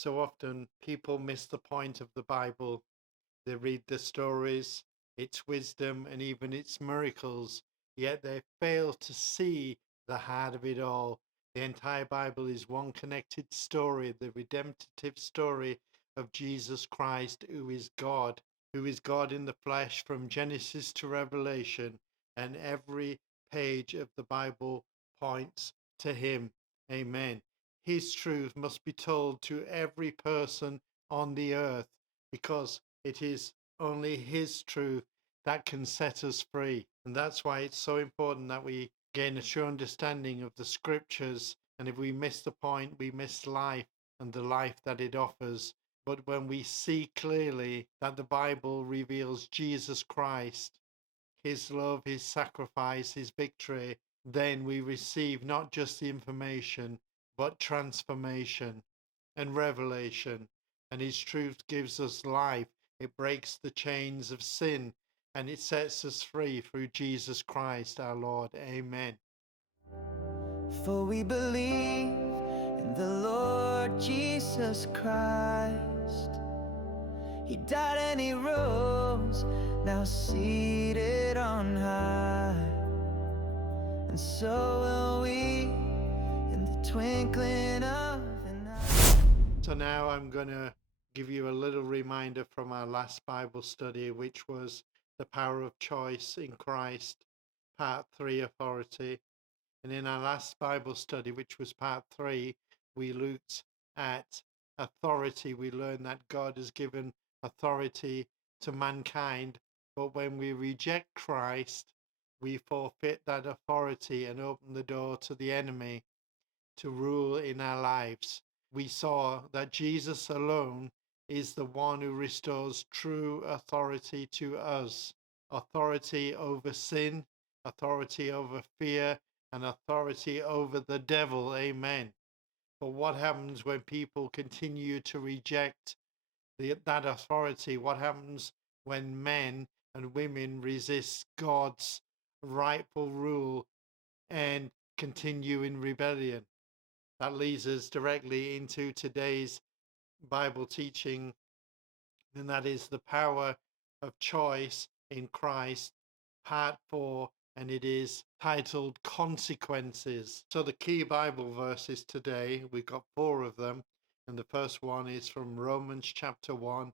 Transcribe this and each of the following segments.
So often people miss the point of the Bible. They read the stories, its wisdom, and even its miracles, yet they fail to see the heart of it all. The entire Bible is one connected story, the redemptive story of Jesus Christ, who is God in the flesh from Genesis to Revelation, and every page of the Bible points to him. Amen. His truth must be told to every person on the earth because it is only his truth that can set us free. And that's why it's so important that we gain a true understanding of the scriptures. And if we miss the point, we miss life and the life that it offers. But when we see clearly that the Bible reveals Jesus Christ, his love, his sacrifice, his victory, then we receive not just the information, but transformation and revelation. And his truth gives us life. It breaks the chains of sin and it sets us free through Jesus Christ our Lord. Amen. For we believe in the Lord Jesus Christ. He died and he rose, now seated on high. And so will we in the twinkling of an eye. So now I'm going to give you a little reminder from our last Bible study, which was the power of choice in Christ, part 3, authority. And in our last Bible study, which was part 3, we looked at authority. We learned that God has given authority to mankind, but when we reject Christ, we forfeit that authority and open the door to the enemy to rule in our lives. We saw that Jesus alone is the one who restores true authority to us. Authority over sin, authority over fear, and authority over the devil. Amen. But what happens when people continue to reject that authority? What happens when men and women resist God's rightful rule and continue in rebellion? That leads us directly into today's Bible teaching, and that is the power of choice in Christ, part 4, and it is titled Consequences. So the key Bible verses today, we've got 4 of them, and the first one is from Romans chapter 1,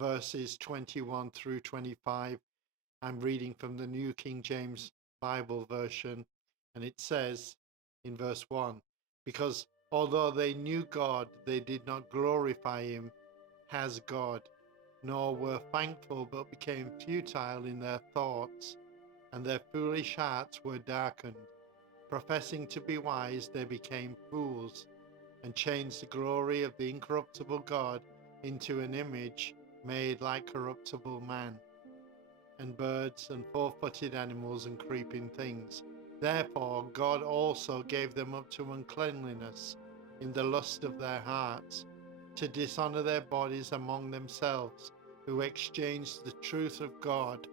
verses 21 through 25. I'm reading from the New King James Bible version, and it says in verse 1, because although they knew God, they did not glorify him as God, nor were thankful, but became futile in their thoughts, and their foolish hearts were darkened. Professing to be wise, they became fools, and changed the glory of the incorruptible God into an image made like corruptible man, and birds, and four-footed animals, and creeping things. Therefore God also gave them up to uncleanliness in the lust of their hearts, to dishonor their bodies among themselves, who exchanged the truth of God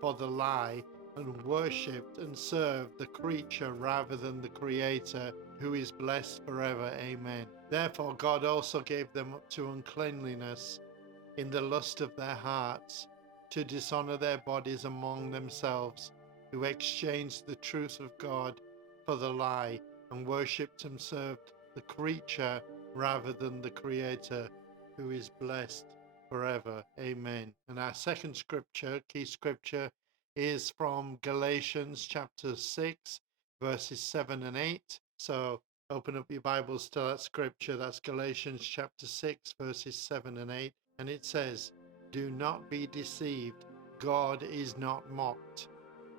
for the lie, and worshipped and served the creature rather than the Creator, who is blessed forever. Amen. Therefore God also gave them up to uncleanliness in the lust of their hearts, to dishonor their bodies among themselves, who exchanged the truth of God for the lie, and worshipped and served the creature rather than the Creator, who is blessed forever. Amen. And our second scripture, key scripture, is from Galatians chapter 6, verses 7 and 8. So open up your Bibles to that scripture. That's Galatians chapter 6, verses 7 and 8. And it says, do not be deceived, God is not mocked.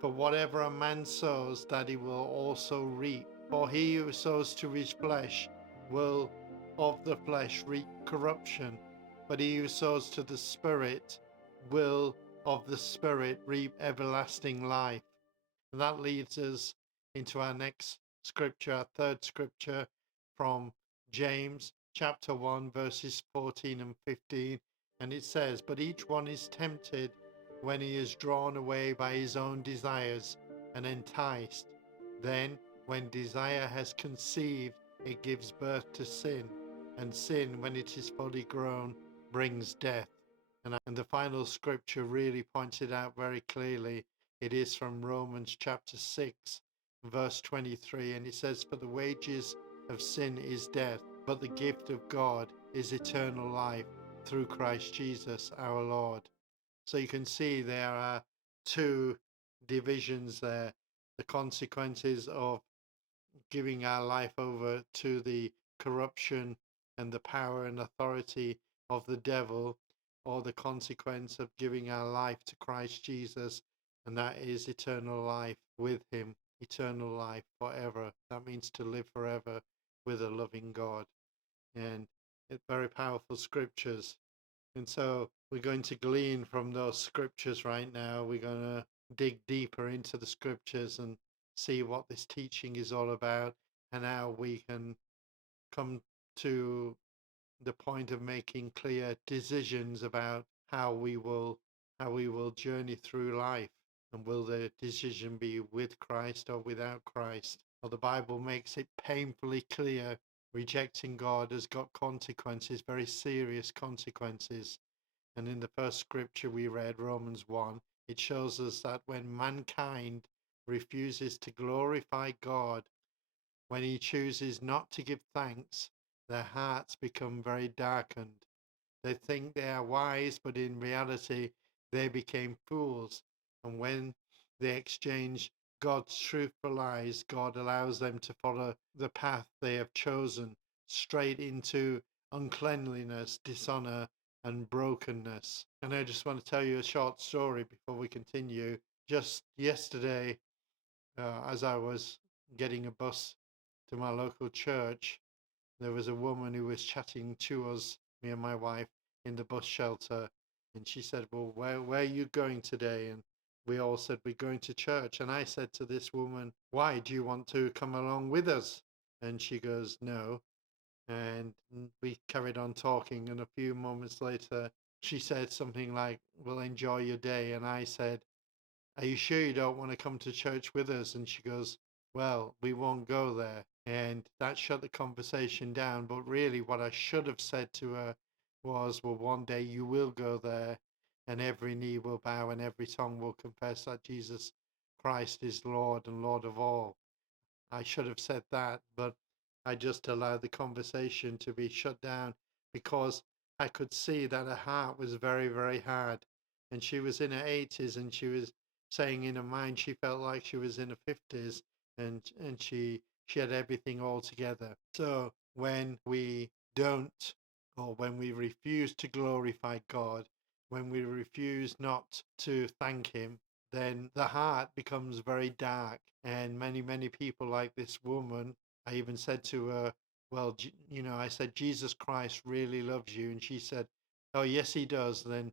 For whatever a man sows, that he will also reap. For he who sows to his flesh will of the flesh reap corruption, but he who sows to the Spirit will of the Spirit reap everlasting life. And that leads us into our next scripture, our third scripture, from James chapter 1, verses 14 and 15. And it says, but each one is tempted when he is drawn away by his own desires and enticed. Then, when desire has conceived, it gives birth to sin. And sin, when it is fully grown, brings death. And the final scripture really points it out very clearly. It is from Romans chapter 6, verse 23, and it says, "For the wages of sin is death, but the gift of God is eternal life through Christ Jesus our Lord." So you can see there are two divisions there: the consequences of giving our life over to the corruption and the power and authority of the devil, or the consequence of giving our life to Christ Jesus, and that is eternal life with him, eternal life forever. That means to live forever with a loving God. And it's very powerful scriptures. And so we're going to glean from those scriptures right now. We're going to dig deeper into the scriptures and see what this teaching is all about, and how we can come to the point of making clear decisions about how we will journey through life. And will the decision be with Christ or without Christ? Well, the Bible makes it painfully clear rejecting God has got consequences, very serious consequences. And in the first scripture we read, Romans 1, it shows us that when mankind refuses to glorify God, when he chooses not to give thanks, their hearts become very darkened. They think they are wise, but in reality, they became fools. And when they exchange God's truth for lies, God allows them to follow the path they have chosen, straight into uncleanliness, dishonor, and brokenness. And I just want to tell you a short story before we continue. Just yesterday, as I was getting a bus to my local church, there was a woman who was chatting to us, me and my wife, in the bus shelter. And she said, "Well, where are you going today?" And we all said, "We're going to church." And I said to this woman, "Why? Do you want to come along with us?" And she goes, "No." And we carried on talking. And a few moments later, she said something like, "Well, enjoy your day." And I said, "Are you sure you don't want to come to church with us?" And she goes, "Well, we won't go there." And that shut the conversation down. But really, what I should have said to her was, "Well, one day you will go there, and every knee will bow and every tongue will confess that Jesus Christ is Lord and Lord of all." I should have said that, but I just allowed the conversation to be shut down because I could see that her heart was very, very hard. And she was in her 80s, and she was saying in her mind she felt like she was in her 50s, and she had everything all together. So when we don't, or when we refuse to glorify God, when we refuse not to thank him, then the heart becomes very dark. And many people, like this woman, I even said to her, "Well, I said, Jesus Christ really loves you." And she said, "Oh, yes, he does." Then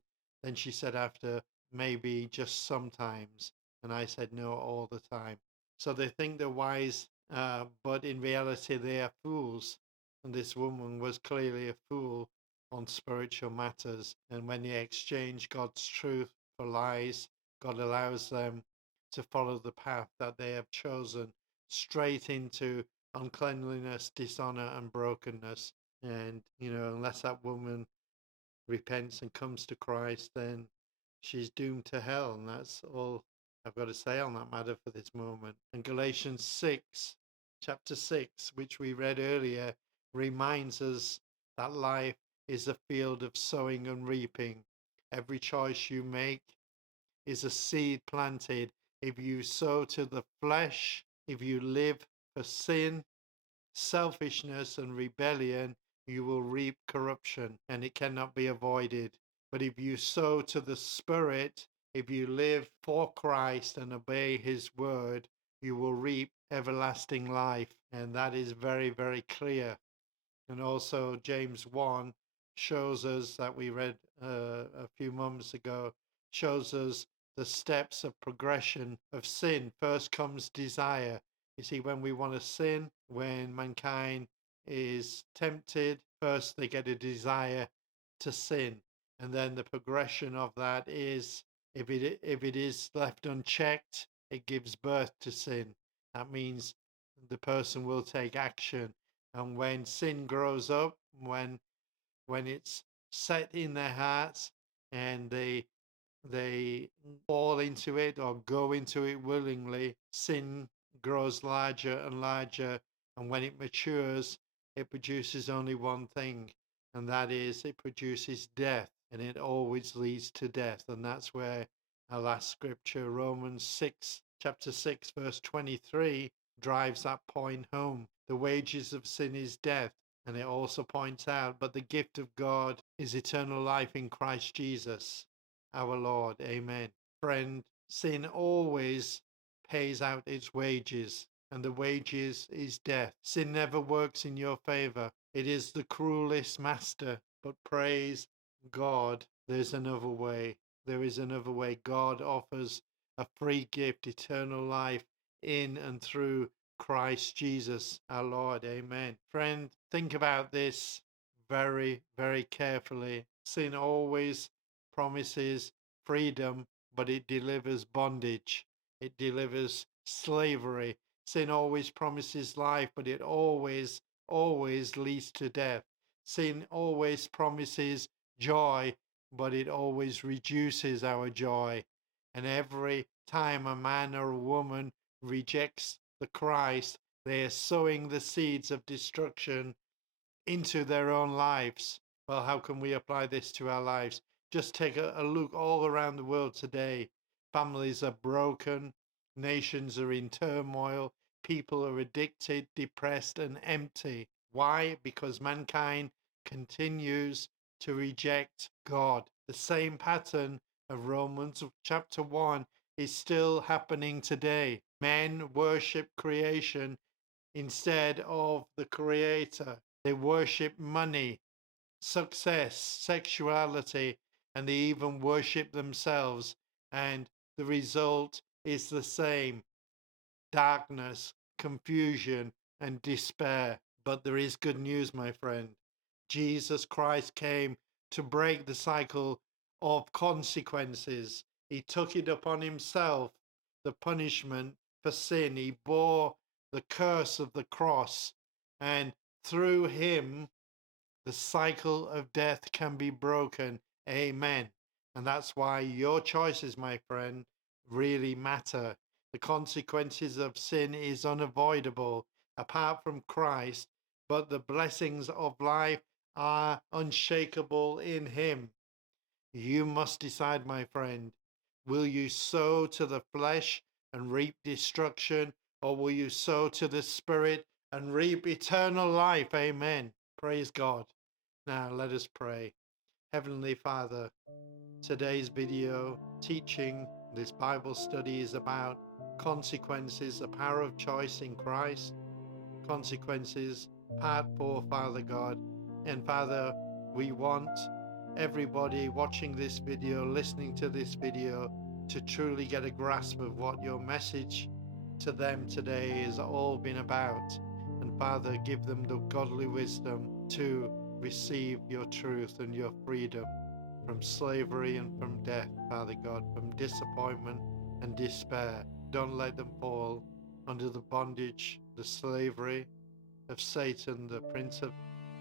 she said, after, "Maybe just sometimes." And I said, "No, all the time." So they think they're wise, but in reality, they are fools. And this woman was clearly a fool on spiritual matters. And when they exchange God's truth for lies, God allows them to follow the path that they have chosen, straight into uncleanliness, dishonor, and brokenness. And, unless that woman repents and comes to Christ, then she's doomed to hell. And that's all I've got to say on that matter for this moment. And Galatians 6, chapter 6, which we read earlier, reminds us that life is a field of sowing and reaping. Every choice you make is a seed planted. If you sow to the flesh, if you live for sin, selfishness, and rebellion, you will reap corruption, and it cannot be avoided. But if you sow to the Spirit, if you live for Christ and obey his word, you will reap everlasting life. And that is very, very clear. And also James 1 shows us, that we read a few moments ago, shows us the steps of progression of sin. First comes desire. You see, when we want to sin, when mankind is tempted, first they get a desire to sin. And then the progression of that is, if it is left unchecked, it gives birth to sin. That means the person will take action. And when sin grows up, when it's set in their hearts and they fall into it or go into it willingly, sin grows larger and larger. And when it matures, it produces only one thing, and that is it produces death, and it always leads to death. And that's where our last scripture, Romans 6, chapter 6, verse 23, drives that point home. The wages of sin is death. And it also points out, but the gift of God is eternal life in Christ Jesus, our Lord. Amen. Friend, sin always pays out its wages, and the wages is death. Sin never works in your favor. It is the cruelest master, but praise God, there's another way. There is another way. God offers a free gift, eternal life in and through Christ Jesus, our Lord. Amen. Friend, think about this very, very carefully. Sin always promises freedom, but it delivers bondage. It delivers slavery. Sin always promises life, but it always, always leads to death. Sin always promises joy, but it always reduces our joy. And every time a man or a woman rejects the Christ, they are sowing the seeds of destruction into their own lives. Well, how can we apply this to our lives? Just take a look all around the world today. Families are broken, nations are in turmoil, people are addicted, depressed, and empty. Why? Because mankind continues to reject God. The same pattern of Romans chapter 1 is still happening today. Men worship creation instead of the Creator. They worship money, success, sexuality, and they even worship themselves. And the result is the same: darkness, confusion, and despair. But there is good news, my friend. Jesus Christ came to break the cycle of consequences. He took it upon himself, the punishment for sin. He bore the curse of the cross, and through him, the cycle of death can be broken. Amen. And that's why your choices, my friend, really matter. The consequences of sin is unavoidable apart from Christ, but the blessings of life are unshakable in him. You must decide, my friend. Will you sow to the flesh and reap destruction, or will you sow to the Spirit and reap eternal life? Amen. Praise God. Now let us pray. Heavenly Father, today's video teaching, this Bible study is about consequences, the power of choice in Christ. Consequences, part 4, Father God. And Father, we want everybody watching this video, listening to this video, to truly get a grasp of what your message to them today has all been about. And Father, give them the godly wisdom to receive your truth and your freedom from slavery and from death, Father God, from disappointment and despair. Don't let them fall under the bondage, the slavery of Satan, the prince of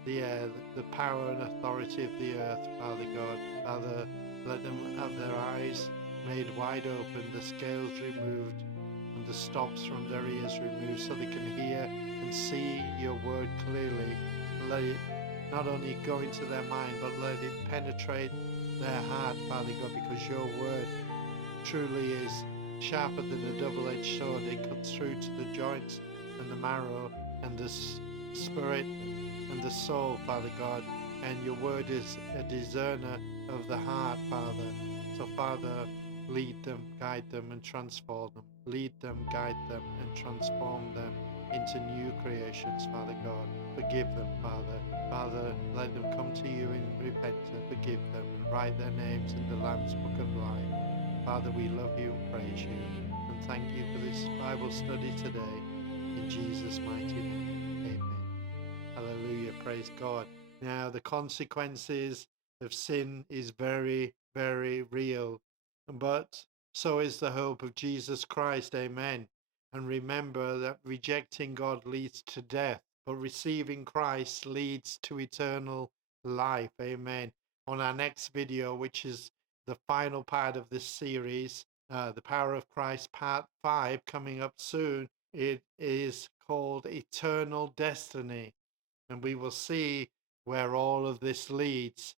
the air, the power and authority of the earth, Father God. Father, let them have their eyes made wide open, the scales removed, and the stops from their ears removed, so they can hear and see your word clearly. Let it not only go into their mind, but let it penetrate their heart, Father God, because your word truly is sharper than a double-edged sword. It cuts through to the joints and the marrow and the spirit and the soul, Father God. And your word is a discerner of the heart, Father. So, Father, lead them, guide them, and transform them. Lead them, guide them, and transform them into new creations, Father God. Forgive them, Father. Father, let them come to you in repentance. Forgive them and write their names in the Lamb's Book of Life. Father, we love you and praise you, and thank you for this Bible study today. In Jesus' mighty name, amen. Hallelujah, praise God. Now, the consequences of sin is very, very real, but so is the hope of Jesus Christ, amen. And remember that rejecting God leads to death. but receiving Christ leads to eternal life. Amen. On our next video, which is the final part of this series, The Power of Christ Part 5, coming up soon, it is called Eternal Destiny. And we will see where all of this leads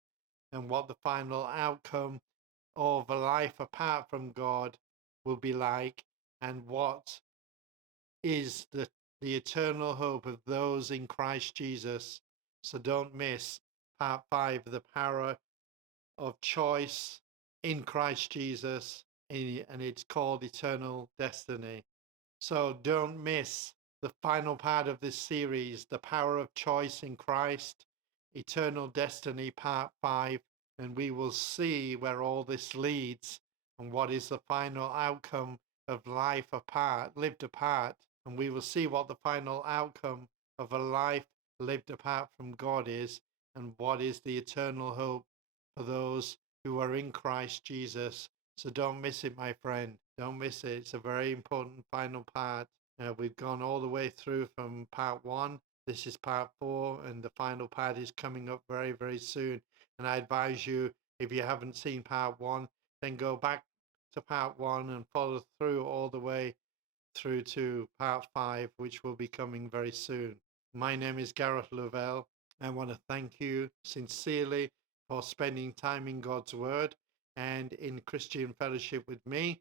and what the final outcome of a life apart from God will be like, and what is the eternal hope of those in Christ Jesus. So don't miss part 5, the power of choice in Christ Jesus, and it's called Eternal Destiny. So don't miss the final part of this series, the power of choice in Christ, Eternal Destiny, part 5, and we will see where all this leads and what is the final outcome of life lived apart, and we will see what the final outcome of a life lived apart from God is, and what is the eternal hope for those who are in Christ Jesus. So don't miss it, my friend. Don't miss it. It's a very important final part. We've gone all the way through from part 1. This is part 4, and the final part is coming up very, very soon. And I advise you, if you haven't seen part 1, then go back to part 1 and follow through all the way through to part 5, which will be coming very soon. My name is Gareth Lavelle. I want to thank you sincerely for spending time in God's Word and in Christian fellowship with me.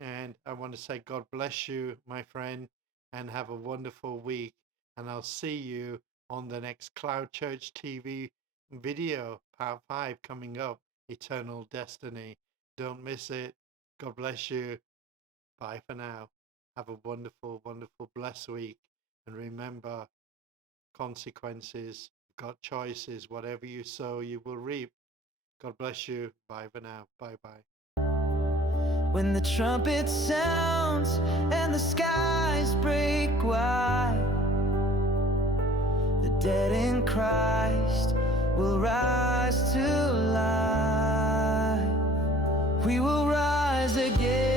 And I want to say God bless you, my friend, and have a wonderful week. And I'll see you on the next CloudChurch TV video, part 5, coming up, Eternal Destiny. Don't miss it. God bless you. Bye for now. Have a wonderful, wonderful, blessed week. And remember, consequences, got choices. Whatever you sow, you will reap. God bless you. Bye for now. Bye-bye. When the trumpet sounds and the skies break wide, the dead in Christ will rise to life. We will rise again.